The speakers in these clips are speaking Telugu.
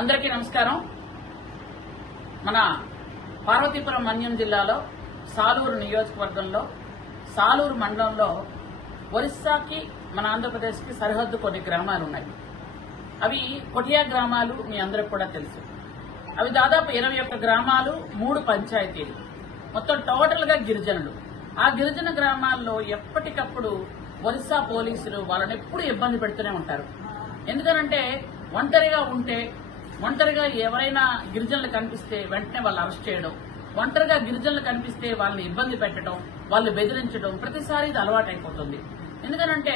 అందరికీ నమస్కారం. మన పార్వతీపురం మన్యం జిల్లాలో సాలూరు నియోజకవర్గంలో సాలూరు మండలంలో ఒరిస్సాకి మన ఆంధ్రప్రదేశ్కి సరిహద్దు కొన్ని గ్రామాలు ఉన్నాయి. అవి కొటియా గ్రామాలు మీ అందరికి కూడా తెలుసు. అవి దాదాపు 21 గ్రామాలు, 3 పంచాయతీలు, మొత్తం టోటల్ గా గిరిజనులు. ఆ గిరిజన గ్రామాల్లో ఎప్పటికప్పుడు ఒరిస్సా పోలీసులు వాళ్ళని ఎప్పుడు ఇబ్బంది పెడుతూనే ఉంటారు. ఎందుకనంటే ఒంటరిగా ఎవరైనా గిరిజనులు కనిపిస్తే వెంటనే వాళ్ళు అరెస్ట్ చేయడం, ఒంటరిగా గిరిజనులు కనిపిస్తే వాళ్ళని ఇబ్బంది పెట్టడం, వాళ్ళు బెదిరించడం ప్రతిసారి ఇది అలవాటైపోతుంది. ఎందుకనంటే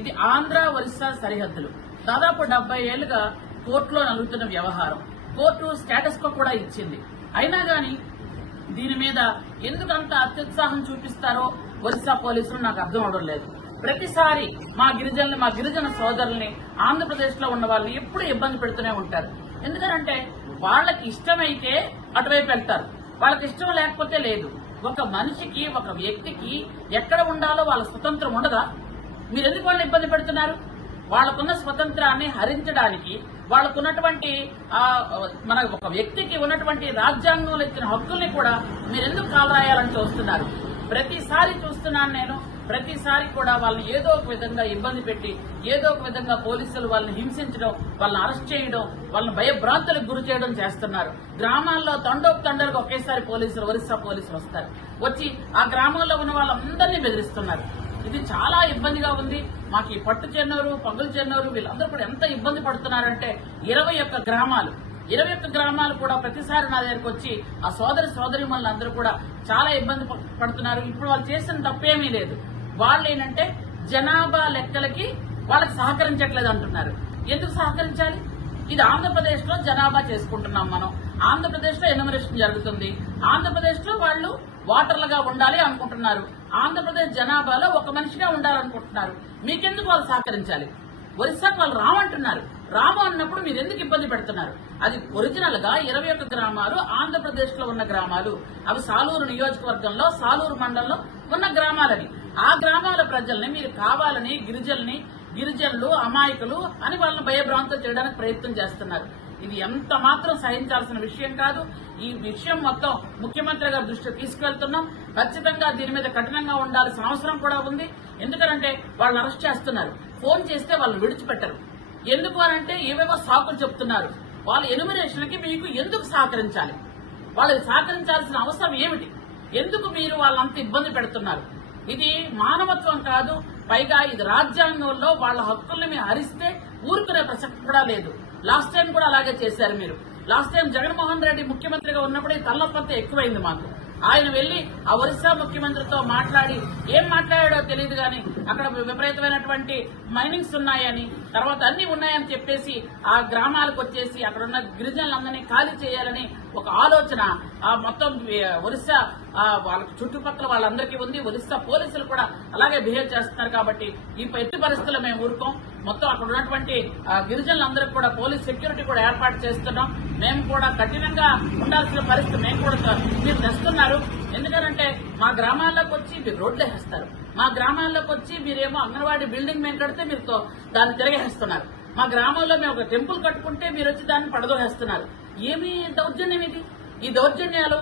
ఇది ఆంధ్ర ఒరిస్సా సరిహద్దులు. దాదాపు 70 ఏళ్లుగా కోర్టులో నలుగుతున్న వ్యవహారం. కోర్టు స్టేటస్ కో కూడా ఇచ్చింది. అయినా గాని దీని మీద ఎందుకంత అత్యుత్సాహం చూపిస్తారో ఒరిస్సా పోలీసులు నాకు అర్థం అవడం లేదు. ప్రతిసారి మా గిరిజన సోదరుల్ని ఆంధ్రప్రదేశ్ లో ఉన్న వాళ్ళని ఎప్పుడు ఇబ్బంది పెడుతూనే ఉంటారు. ఎందుకంటే వాళ్ళకి ఇష్టమైతే అటువైపు వెళ్తారు, వాళ్ళకి ఇష్టం లేకపోతే లేదు. ఒక మనిషికి, ఒక వ్యక్తికి ఎక్కడ ఉండాలో వాళ్ళ స్వతంత్రం ఉండదా? మీరు ఎందుకు వాళ్ళని ఇబ్బంది పెడుతున్నారు? వాళ్ళకున్న స్వతంత్రాన్ని హరించడానికి, వాళ్ళకున్నటువంటి మన ఒక వ్యక్తికి ఉన్నటువంటి రాజ్యాంగంలో ఇచ్చిన హక్కుల్ని కూడా మీరెందుకు కాలరాయాలని చూస్తున్నారు? ప్రతిసారి చూస్తున్నాను నేను. ప్రతిసారి కూడా వాళ్ళని ఏదో ఒక విధంగా ఇబ్బంది పెట్టి, ఏదో ఒక విధంగా పోలీసులు వాళ్ళని హింసించడం, వాళ్ళని అరెస్ట్ చేయడం, వాళ్ళని భయభ్రాంతులకు గురి చేయడం చేస్తున్నారు. గ్రామాల్లో తండోపు ఒకేసారి ఒరిస్సా పోలీసులు వస్తారు. వచ్చి ఆ గ్రామంలో ఉన్న వాళ్ళందరినీ బెదిరిస్తున్నారు. ఇది చాలా ఇబ్బందిగా ఉంది. మాకు ఈ పట్టు చెన్నూరు, పగులు చెన్నూరు వీళ్ళందరూ కూడా ఎంత ఇబ్బంది పడుతున్నారంటే 21 గ్రామాలు కూడా ప్రతిసారి నా దగ్గరకు వచ్చి ఆ సోదరిమణులు అందరూ కూడా చాలా ఇబ్బంది పడుతున్నారు. ఇప్పుడు వాళ్ళు చేసిన తప్పేమీ లేదు. వాళ్ళు ఏంటంటే జనాభా లెక్కలకి వాళ్ళకి సహకరించట్లేదు అంటున్నారు. ఎందుకు సహకరించాలి? ఇది ఆంధ్రప్రదేశ్ లో జనాభా చేసుకుంటున్నాం మనం. ఆంధ్రప్రదేశ్ లో ఎన్యూమరేషన్ జరుగుతుంది. ఆంధ్రప్రదేశ్ లో వాళ్ళు ఓటర్లుగా ఉండాలి అనుకుంటున్నారు. ఆంధ్రప్రదేశ్ జనాభాలో ఒక మనిషిగా ఉండాలనుకుంటున్నారు. మీకెందుకు వాళ్ళు సహకరించాలి? ఒరిస్సాకు వాళ్ళు రామంటున్నారు. రాము అన్నప్పుడు మీరు ఎందుకు ఇబ్బంది పెడుతున్నారు? అది ఒరిజినల్ గా 21 గ్రామాలు ఆంధ్రప్రదేశ్ లో ఉన్న గ్రామాలు. అవి సాలూరు నియోజకవర్గంలో సాలూరు మండలంలో ఉన్న గ్రామాలని. ఆ గ్రామాల ప్రజల్ని మీరు కావాలని గిరిజనులు అమాయకులు అని వాళ్ళని భయభ్రాంతులు చేయడానికి ప్రయత్నం చేస్తున్నారు. ఇది ఎంత మాత్రం సహించాల్సిన విషయం కాదు. ఈ విషయం మొత్తం ముఖ్యమంత్రి గారి దృష్టికి తీసుకువెళ్తున్నాం. ఖచ్చితంగా దీని మీద కఠినంగా ఉండాల్సిన అవసరం కూడా ఉంది. ఎందుకంటే వాళ్ళని అరెస్ట్ చేస్తున్నారు. ఫోన్ చేస్తే వాళ్ళు విడిచిపెట్టరు. ఎందుకు అనంటే ఏవేవో సాకులు చెప్తున్నారు. వాళ్ళ ఎన్యూమరేషన్ కి మీకు ఎందుకు సహకరించాలి? వాళ్ళకి సహకరించాల్సిన అవసరం ఏమిటి? ఎందుకు మీరు వాళ్ళంత ఇబ్బంది పెడుతున్నారు? ఇది మానవత్వం కాదు. పైగా ఇది రాజ్యాంగంలో వాళ్ళ హక్కుల్ని మీరు హరిస్తే ఊరుకునే ప్రసక్తి కూడా లేదు. లాస్ట్ టైం కూడా అలాగే చేశారు మీరు. లాస్ట్ టైం జగన్మోహన్ రెడ్డి ముఖ్యమంత్రిగా ఉన్నప్పుడు ఈ తలనొప్పంతా ఎక్కువైంది మాకు. ఆయన వెళ్లి ఆ ఒరిస్సా ముఖ్యమంత్రితో మాట్లాడి ఏం మాట్లాడాడో తెలియదు గాని అక్కడ విపరీతమైనటువంటి మైనింగ్స్ ఉన్నాయని, తర్వాత అన్ని ఉన్నాయని చెప్పేసి ఆ గ్రామాలకు వచ్చేసి అక్కడ ఉన్న గిరిజనులందరినీ ఖాళీ చేయాలని ఒక ఆలోచన మొత్తం ఒరిస్సా వాళ్ళకి చుట్టుపక్కల వాళ్ళందరికీ ఉంది. ఒరిస్సా పోలీసులు కూడా అలాగే బిహేవ్ చేస్తున్నారు. కాబట్టి ఈ ఎట్టి పరిస్థితుల్లో మేము ఊరుకోం. మొత్తం అక్కడ ఉన్నటువంటి గిరిజనులందరికీ కూడా పోలీస్ సెక్యూరిటీ కూడా ఏర్పాటు చేస్తున్నాం. మేము కూడా కఠినంగా ఉండాల్సిన పరిస్థితి మేము కూడా మీరు తెస్తున్నారు. ఎందుకంటే మా గ్రామాల్లోకి వచ్చి మీరు రోడ్లు వేసేస్తారు. మా గ్రామాల్లోకి వచ్చి మీరేమో అంగన్వాడీ బిల్డింగ్ మేము కడితే మీరు దాన్ని తిరగేస్తున్నారు. మా గ్రామంలో మేము ఒక టెంపుల్ కట్టుకుంటే మీరు వచ్చి దాన్ని పడదోసేస్తున్నారు. ఏమి దౌర్జన్యం ఇది? ఈ దౌర్జన్యాలు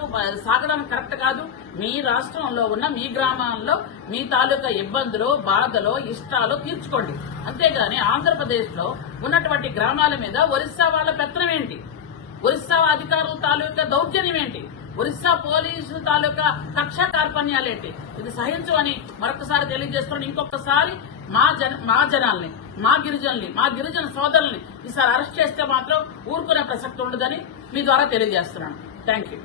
సాగడానికి కరెక్ట్ కాదు. మీ రాష్ట్రంలో ఉన్న మీ గ్రామాల్లో మీ తాలూకా ఇబ్బందులు, బాధలు, ఇష్టాలు తీర్చుకోండి. అంతేగాని ఆంధ్రప్రదేశ్ లో ఉన్నటువంటి గ్రామాల మీద ఒరిస్సా వాళ్ళ పెత్తనం ఏంటి? ఒరిస్సా అధికారుల తాలూకా దౌర్జన్యం ఏంటి? ఒరిస్సా పోలీసుల తాలూకా కక్షా కార్పణ్యాలేంటి? ఇది సహించమని మరొకసారి తెలియజేస్తున్నాను. ఇంకొకసారి మా జనాల్ని, మా గిరిజన సోదరుల్ని ఈసారి అరెస్ట్ చేస్తే మాత్రం ఊరుకునే ప్రసక్తి ఉండదని మీ ద్వారా తెలియజేస్తున్నాను. Thank you.